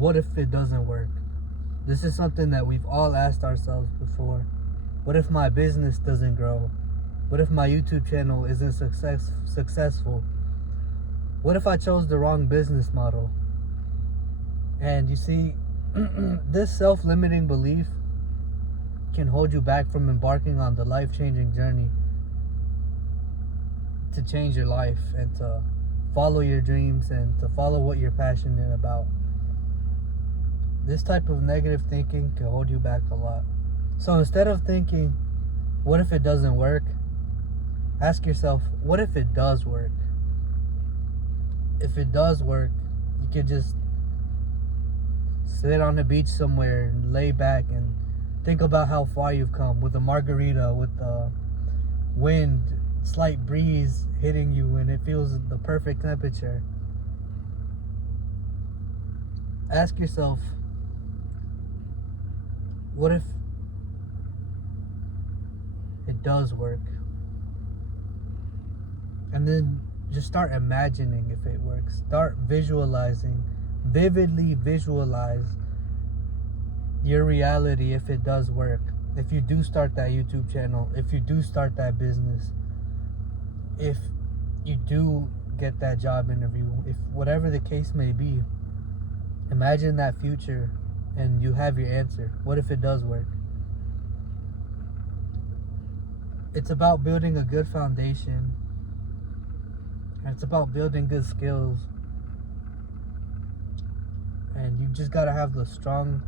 what if it doesn't work? This is something that we've all asked ourselves before. What if my business doesn't grow? What if my YouTube channel isn't successful? What if I chose the wrong business model? And you see, this self-limiting belief can hold you back from embarking on the life-changing journey to change your life and to follow your dreams and to follow what you're passionate about. This type of negative thinking can hold you back a lot. So instead of thinking, what if it doesn't work? Ask yourself, what if it does work? If it does work, you could just sit on the beach somewhere and lay back and think about how far you've come with a margarita, with the wind, slight breeze hitting you, and it feels the perfect temperature. Ask yourself, what if it does work? And then just start imagining if it works. Start visualizing, vividly visualize your reality if it does work. If you do start that YouTube channel, if you do start that business, if you do get that job interview, if whatever the case may be, imagine that future and you have your answer. What if it does work? It's about building a good foundation. And it's about building good skills. And you just gotta have the strong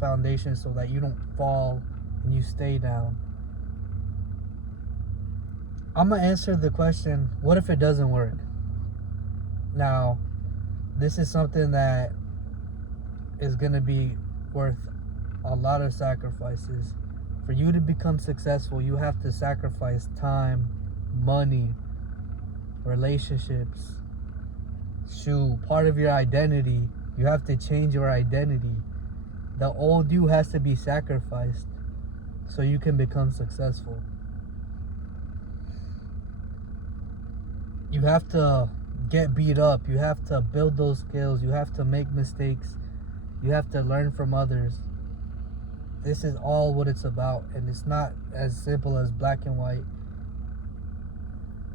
foundation so that you don't fall and you stay down. I'm gonna answer the question, what if it doesn't work? Now, this is something that is gonna be worth a lot of sacrifices. For you to become successful, you have to sacrifice time, money, relationships, part of your identity. You have to change your identity. The old you has to be sacrificed so you can become successful. You have to get beat up. You have to build those skills. You have to make mistakes. You have to learn from others. This is all what it's about, and it's not as simple as black and white.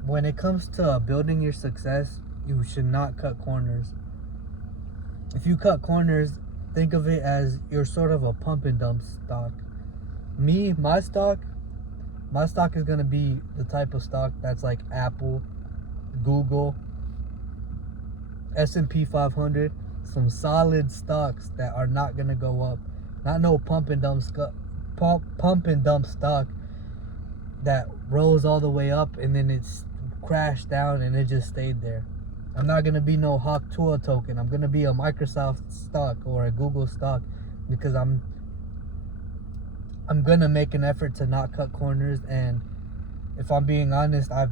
When it comes to building your success, you should not cut corners. If you cut corners, think of it as you're sort of a pump and dump stock. My stock is going to be the type of stock that's like Apple, Google, S&P 500, some solid stocks that are not going to go up. Not no pump and dump stock that rose all the way up and then it's crashed down and it just stayed there. I'm not going to be no Hawk Tua token. I'm going to be a Microsoft stock or a Google stock because I'm going to make an effort to not cut corners. And if I'm being honest, I've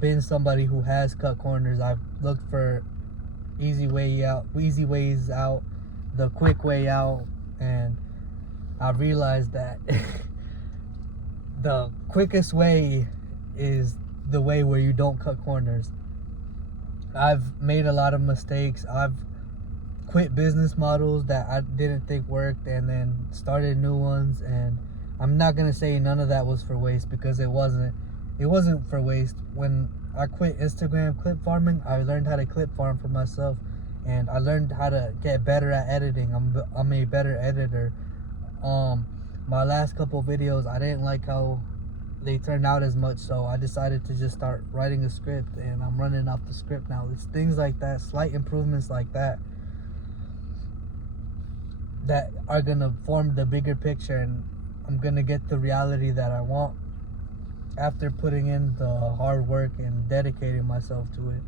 been somebody who has cut corners. I've looked for easy ways out, the quick way out, and I realized that the quickest way is the way where you don't cut corners. I've made a lot of mistakes. I've quit business models that I didn't think worked and then started new ones, and I'm not gonna say none of that was for waste because it wasn't for waste. When I quit Instagram clip farming, I learned how to clip farm for myself, and I learned how to get better at editing. I'm a better editor. My last couple videos, I didn't like how they turned out as much, so I decided to just start writing a script, and I'm running off the script now. It's things like that, slight improvements like that are gonna form the bigger picture, and I'm gonna get the reality that I want after putting in the hard work and dedicating myself to it.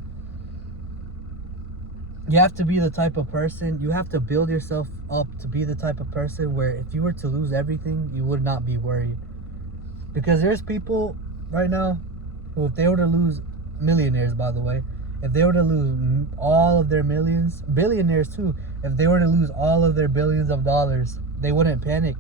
You have to be the type of person, you have to build yourself up to be the type of person where if you were to lose everything, you would not be worried. Because there's people right now who, if they were to lose, millionaires by the way, if they were to lose all of their millions, billionaires too, if they were to lose all of their billions of dollars, they wouldn't panic.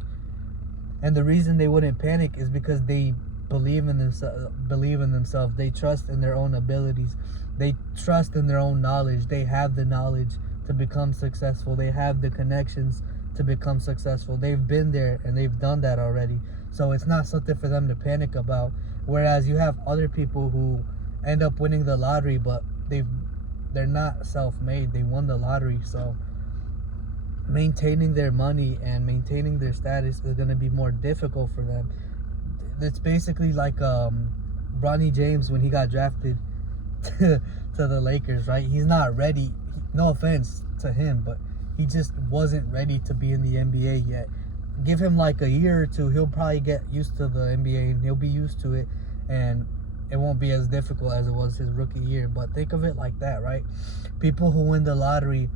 And the reason they wouldn't panic is because they believe in themselves. They trust in their own abilities. They trust in their own knowledge. They have the knowledge to become successful. They have the connections to become successful. They've been there and they've done that already. So it's not something for them to panic about. Whereas you have other people who end up winning the lottery, but they're not self-made. They won the lottery. So maintaining their money and maintaining their status is going to be more difficult for them. It's basically like Bronny James when he got drafted to the Lakers, right? He's not ready. No offense to him, but he just wasn't ready to be in the NBA yet. Give him like a year or two, he'll probably get used to the NBA and he'll be used to it, and it won't be as difficult as it was his rookie year. But think of it like that, right? People who win the lottery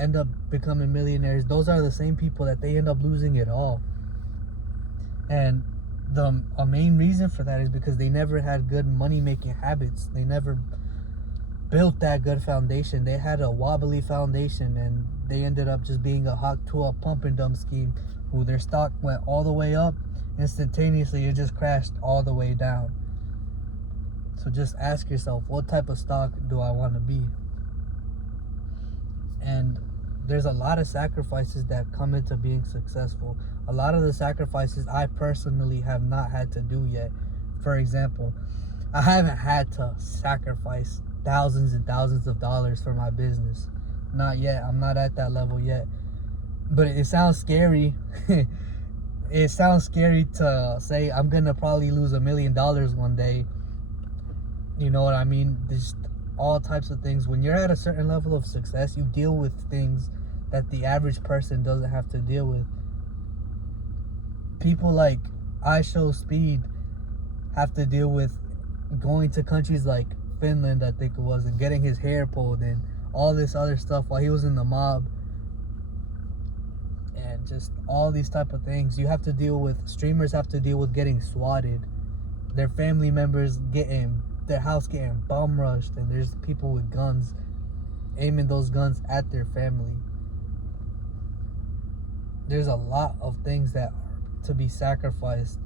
end up becoming millionaires. Those are the same people that they end up losing it all. And a main reason for that is because they never had good money-making habits. They never built that good foundation. They had a wobbly foundation, and they ended up just being a pump and dump scheme, who their stock went all the way up instantaneously. It just crashed all the way down. So just ask yourself, what type of stock do I want to be? And there's a lot of sacrifices that come into being successful. A lot of the sacrifices I personally have not had to do yet. For example, I haven't had to sacrifice thousands and thousands of dollars for my business. Not yet. I'm not at that level yet. But it sounds scary. It sounds scary to say I'm going to probably lose $1 million one day. You know what I mean? There's all types of things. When you're at a certain level of success, you deal with things that the average person doesn't have to deal with. People like I Show Speed have to deal with going to countries like Finland, I think it was, and getting his hair pulled and all this other stuff while he was in the mob, and just all these type of things. You have to deal with, streamers have to deal with getting swatted, their family members getting their house getting bomb rushed, and there's people with guns aiming those guns at their family. There's a lot of things that are to be sacrificed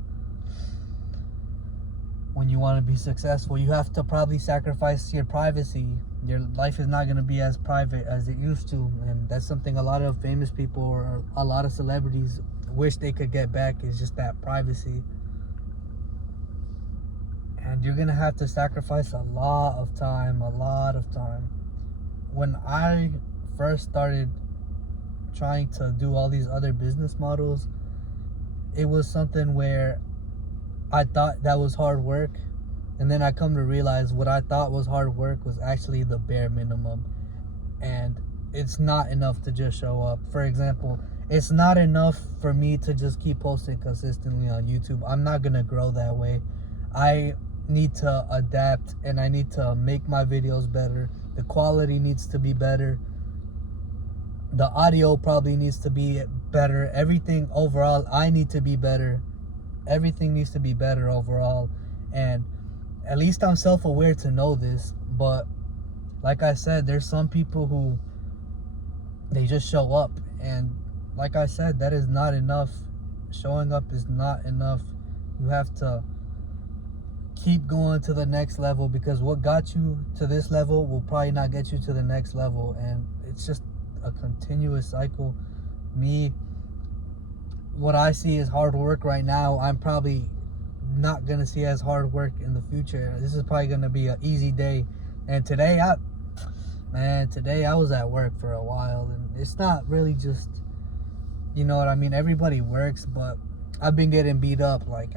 when you want to be successful. You have to probably sacrifice your privacy. Your life is not going to be as private as it used to, and that's something a lot of famous people or a lot of celebrities wish they could get back, is just that privacy. And you're going to have to sacrifice a lot of time. When I first started trying to do all these other business models, it was something where I thought that was hard work, and then I come to realize what I thought was hard work was actually the bare minimum, and it's not enough to just show up. For example, it's not enough for me to just keep posting consistently on YouTube. I'm not gonna grow that way. I need to adapt, and I need to make my videos better. The quality needs to be better. The audio probably needs to be better. Everything overall, I need to be better. Everything needs to be better overall. And at least I'm self-aware to know this. But like I said, there's some people who they just show up. And like I said, that is not enough. Showing up is not enough. You have to keep going to the next level, because what got you to this level will probably not get you to the next level. And it's just a continuous cycle. What I see as hard work right now, I'm probably not gonna see as hard work in the future. This is probably gonna be an easy day. And today I was at work for a while, and it's not really just, you know what I mean, everybody works, but I've been getting beat up. Like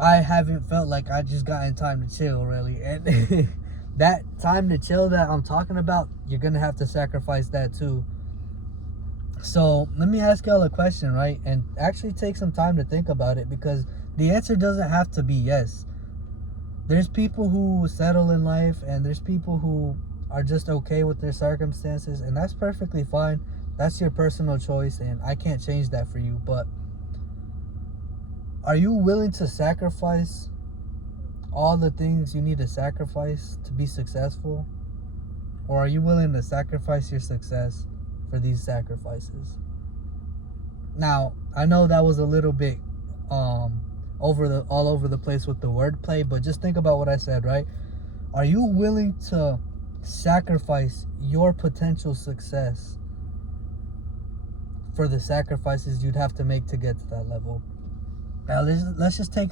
I haven't felt like I just gotten time to chill, really. And that time to chill that I'm talking about, you're gonna have to sacrifice that too. So let me ask y'all a question, right? And actually take some time to think about it, because the answer doesn't have to be yes. There's people who settle in life, and there's people who are just okay with their circumstances, and that's perfectly fine. That's your personal choice, and I can't change that for you. But are you willing to sacrifice all the things you need to sacrifice to be successful? Or are you willing to sacrifice your success for these sacrifices? Now, I know that was a little bit all over the place with the wordplay, but just think about what I said, right? Are you willing to sacrifice your potential success for the sacrifices you'd have to make to get to that level. Now, let's just take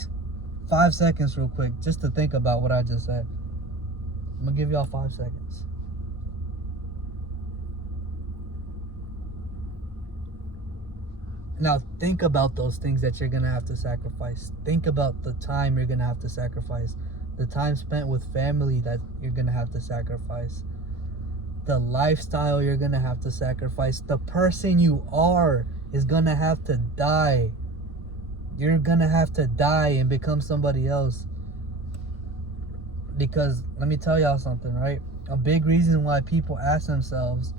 5 seconds real quick just to think about what I just said. I'm going to give y'all 5 seconds. Now, think about those things that you're going to have to sacrifice. Think about the time you're going to have to sacrifice. The time spent with family that you're going to have to sacrifice. The lifestyle you're going to have to sacrifice. The person you are is going to have to die. You're going to have to die and become somebody else. Because, let me tell y'all something, right? A big reason why people ask themselves,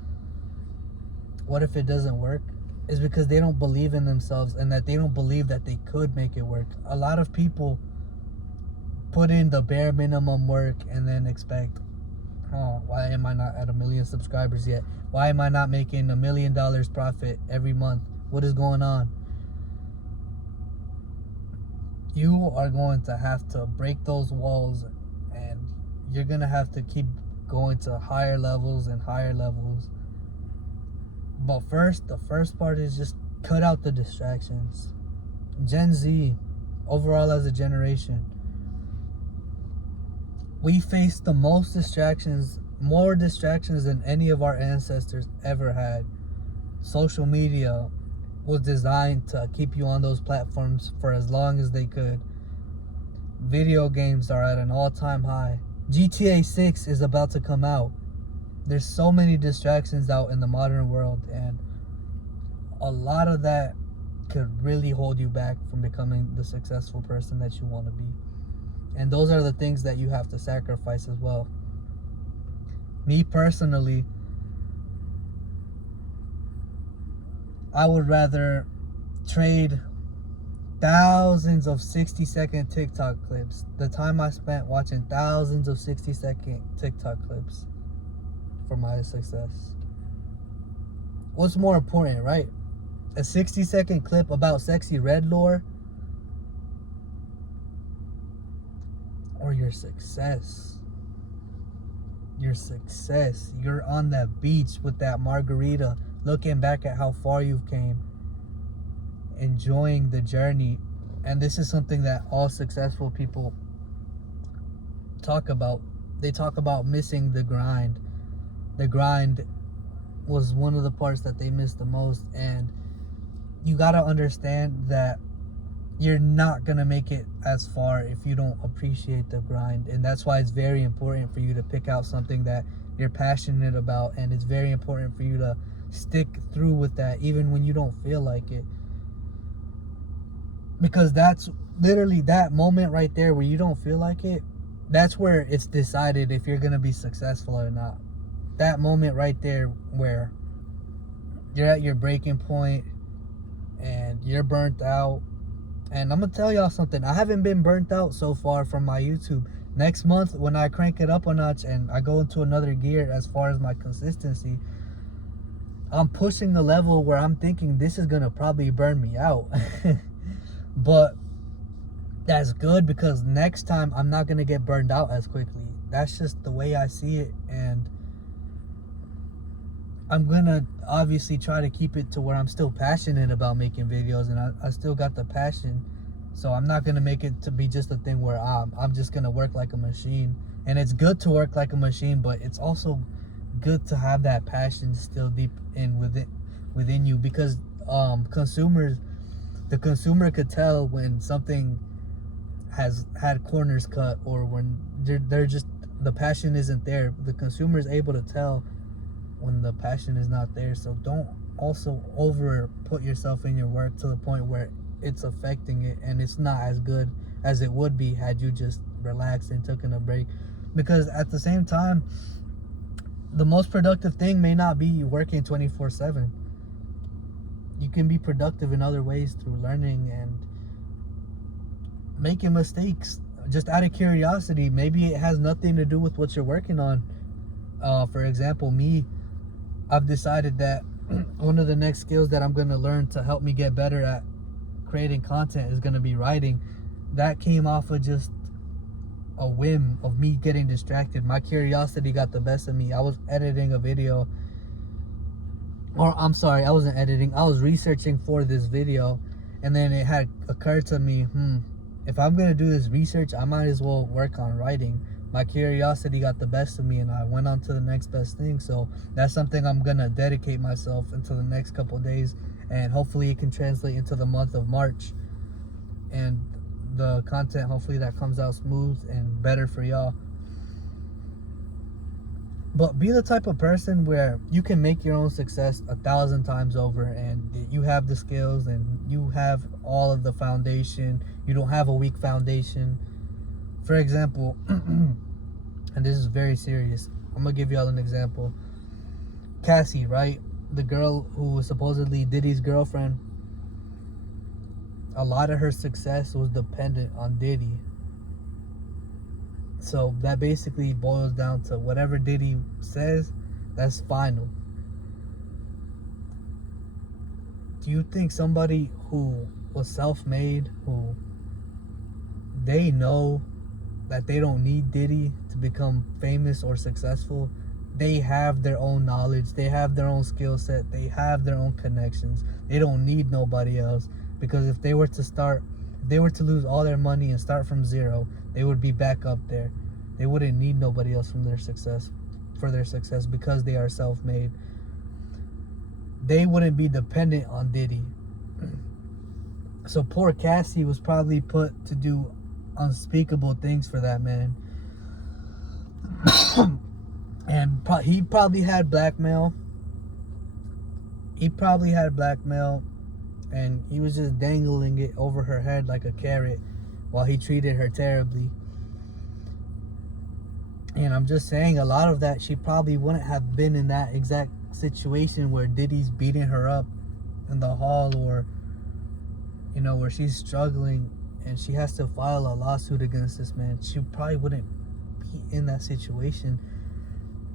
what if it doesn't work? Is because they don't believe in themselves and that they don't believe that they could make it work. A lot of people put in the bare minimum work and then expect, oh, why am I not at 1 million subscribers yet? Why am I not making $1 million profit every month? What is going on? You are going to have to break those walls, and you're going to have to keep going to higher levels and higher levels. But first, the first part is just cut out the distractions. Gen Z, overall as a generation, we face the most distractions, more distractions than any of our ancestors ever had. Social media was designed to keep you on those platforms for as long as they could. Video games are at an all-time high. GTA 6 is about to come out. There's so many distractions out in the modern world, and a lot of that could really hold you back from becoming the successful person that you want to be. And those are the things that you have to sacrifice as well. Me personally, I would rather trade thousands of 60-second TikTok clips, the time I spent watching thousands of 60-second TikTok clips, for my success. What's more important, right? A 60-second clip about sexy red lore, or your success? Your success. You're on that beach with that margarita, looking back at how far you've came, enjoying the journey. And this is something that all successful people talk about. They talk about missing the grind. The grind was one of the parts that they missed the most. And you gotta understand that you're not gonna make it as far if you don't appreciate the grind. And that's why it's very important for you to pick out something that you're passionate about, and it's very important for you to stick through with that even when you don't feel like it. Because that's literally that moment right there where you don't feel like it. That's where it's decided if you're gonna be successful or not. That moment right there where you're at your breaking point and you're burnt out. And I'm gonna tell y'all something, I haven't been burnt out so far from my YouTube. Next month, when I crank it up a notch and I go into another gear as far as my consistency, I'm pushing the level where I'm thinking this is gonna probably burn me out. But that's good, because next time I'm not gonna get burned out as quickly. That's just the way I see it. And I'm gonna obviously try to keep it to where I'm still passionate about making videos, and I still got the passion. So I'm not gonna make it to be just a thing where I'm just gonna work like a machine. And it's good to work like a machine, but it's also good to have that passion still deep in within you, because the consumer could tell when something has had corners cut, or when they're just, the passion isn't there. The consumer is able to tell when the passion is not there. So don't also over put yourself in your work to the point where it's affecting it and it's not as good as it would be had you just relaxed and taken a break. Because at the same time, the most productive thing may not be working 24/7. You can be productive in other ways through learning and making mistakes just out of curiosity. Maybe it has nothing to do with what you're working on. For example, me, I've decided that one of the next skills that I'm going to learn to help me get better at creating content is going to be writing. That came off of just a whim of me getting distracted. My curiosity got the best of me. I was editing a video, or I'm sorry, I wasn't editing. I was researching for this video, and then it had occurred to me, if I'm gonna do this research, I might as well work on writing. My curiosity got the best of me, and I went on to the next best thing. So that's something I'm gonna dedicate myself into the next couple of days, and hopefully it can translate into the month of March, and the content, hopefully that comes out smooth and better for y'all. But be the type of person where you can make your own success 1,000 times over, and you have the skills and you have all of the foundation. You don't have a weak foundation. For example, and this is very serious, I'm gonna give y'all an example. Cassie, right? The girl who was supposedly Diddy's girlfriend. A lot of her success was dependent on Diddy. So that basically boils down to whatever Diddy says, that's final. Do you think somebody who was self-made, who they know that they don't need Diddy to become famous or successful, they have their own knowledge, they have their own skill set, they have their own connections, they don't need nobody else? Because if they were to lose all their money and start from zero, they would be back up there. They wouldn't need nobody else for their success because they are self-made. They wouldn't be dependent on Diddy. So poor Cassie was probably put to do unspeakable things for that man. And he probably had blackmail. And he was just dangling it over her head like a carrot while he treated her terribly. And I'm just saying, a lot of that, she probably wouldn't have been in that exact situation where Diddy's beating her up in the hall, or, you know, where she's struggling and she has to file a lawsuit against this man. She probably wouldn't be in that situation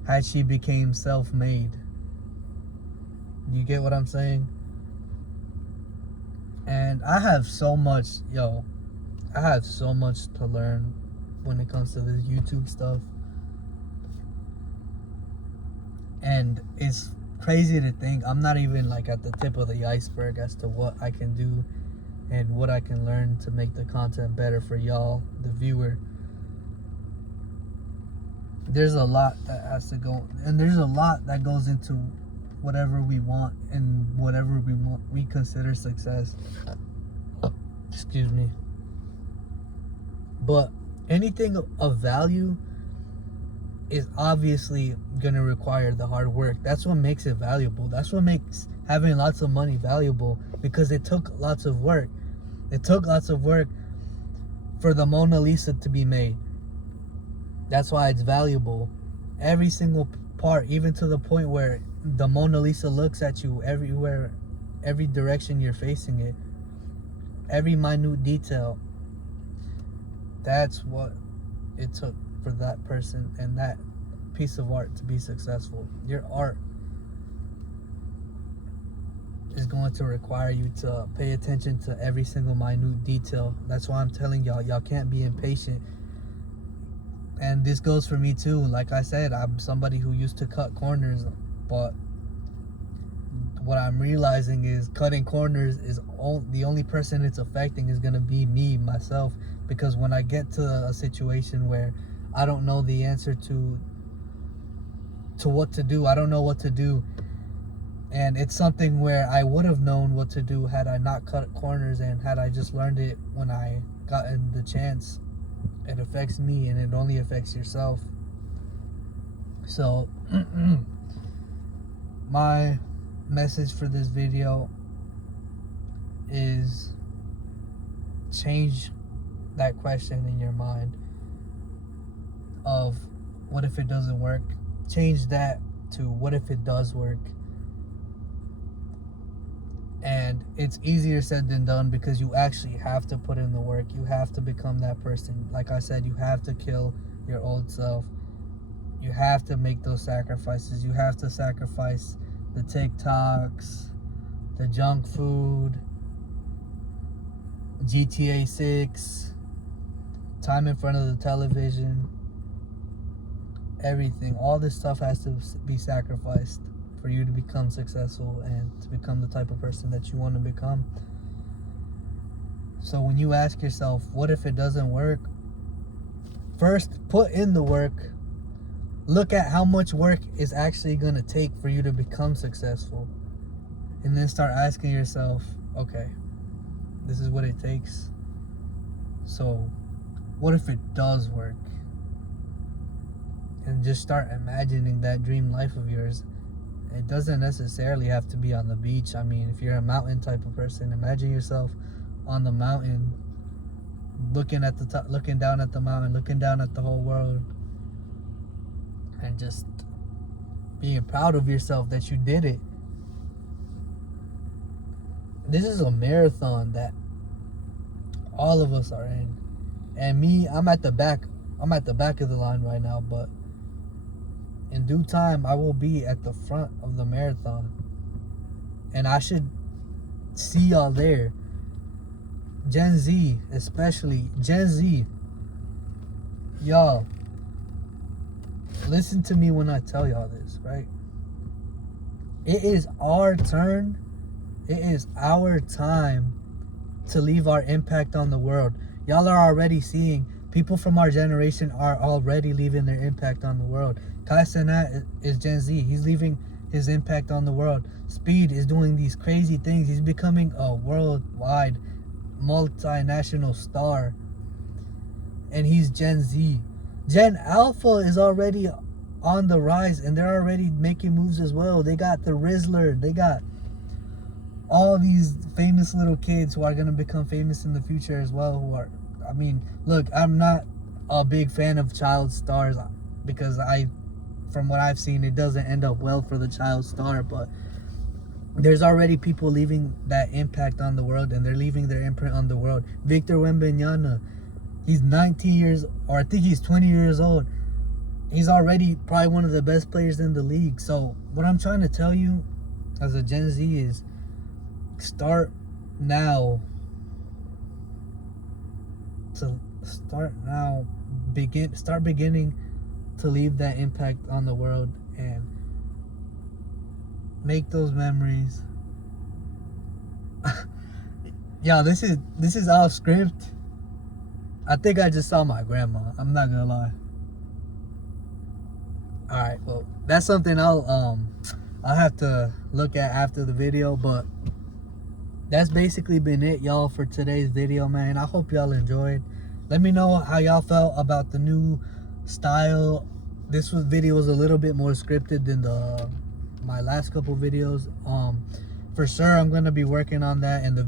had she became self-made. You get what I'm saying? And I have so much to learn when it comes to this YouTube stuff. And it's crazy to think I'm not even like at the tip of the iceberg as to what I can do and what I can learn to make the content better for y'all, the viewer. There's a lot that has to go, and there's a lot that goes into whatever we want and whatever we consider success. Excuse me. But anything of value is obviously going to require the hard work. That's what makes it valuable. That's what makes having lots of money valuable, because it took lots of work. It took lots of work for the Mona Lisa to be made. That's why it's valuable. Every single part, even to the point where the Mona Lisa looks at you everywhere, every direction you're facing it, every minute detail. That's what it took for that person and that piece of art to be successful. Your art is going to require you to pay attention to every single minute detail. That's why I'm telling y'all can't be impatient. And this goes for me too. Like I said, I'm somebody who used to cut corners, but what I'm realizing is cutting corners is the only person it's affecting is going to be me, myself. Because when I get to a situation where I don't know the answer to what to do, I don't know what to do, and it's something where I would have known what to do had I not cut corners and had I just learned it when I gotten the chance. It affects me, and it only affects yourself. So my message for this video is change that question in your mind of what if it doesn't work. Change that to what if it does work. And it's easier said than done, because you actually have to put in the work. You have to become that person. Like I said, you have to kill your old self. You have to make those sacrifices. You have to sacrifice the TikToks, the junk food, GTA 6, time in front of the television, everything. All this stuff has to be sacrificed for you to become successful and to become the type of person that you want to become. So when you ask yourself, what if it doesn't work? First, put in the work. Look at how much work is actually going to take for you to become successful. And then start asking yourself, okay, this is what it takes. So what if it does work? And just start imagining that dream life of yours. It doesn't necessarily have to be on the beach. I mean, if you're a mountain type of person, imagine yourself on the mountain, looking at the top, looking down at the mountain, looking down at the whole world, and just being proud of yourself that you did it. This is a marathon that all of us are in. And me, I'm at the back of the line right now, but in due time I will be at the front of the marathon. And I should see y'all there. Gen Z, especially Gen Z. Y'all, listen to me when I tell y'all this, right? It is our turn. It is our time to leave our impact on the world. Y'all are already seeing people from our generation are already leaving their impact on the world. Kai Cenat is Gen Z. He's leaving his impact on the world. Speed is doing these crazy things. He's becoming a worldwide multinational star. And he's Gen Z. Gen Alpha is already on the rise, and they're already making moves as well. They got the Rizzler. They got all these famous little kids who are going to become famous in the future as well. Who are, I mean, look, I'm not a big fan of child stars because from what I've seen, it doesn't end up well for the child star. But there's already people leaving that impact on the world, and they're leaving their imprint on the world. Victor Wembanyama, he's 19 years, or I think he's 20 years old. He's already probably one of the best players in the league. So what I'm trying to tell you as a Gen Z is, start now. Start beginning to leave that impact on the world and make those memories. Yeah, this is off script. I think I just saw my grandma. I'm not gonna lie. Alright, well, that's something I'll have to look at after the video, but that's basically been it, y'all, for today's video, man. I hope y'all enjoyed. Let me know how y'all felt about the new style. This video was a little bit more scripted than my last couple videos. For sure, I'm gonna be working on that, and the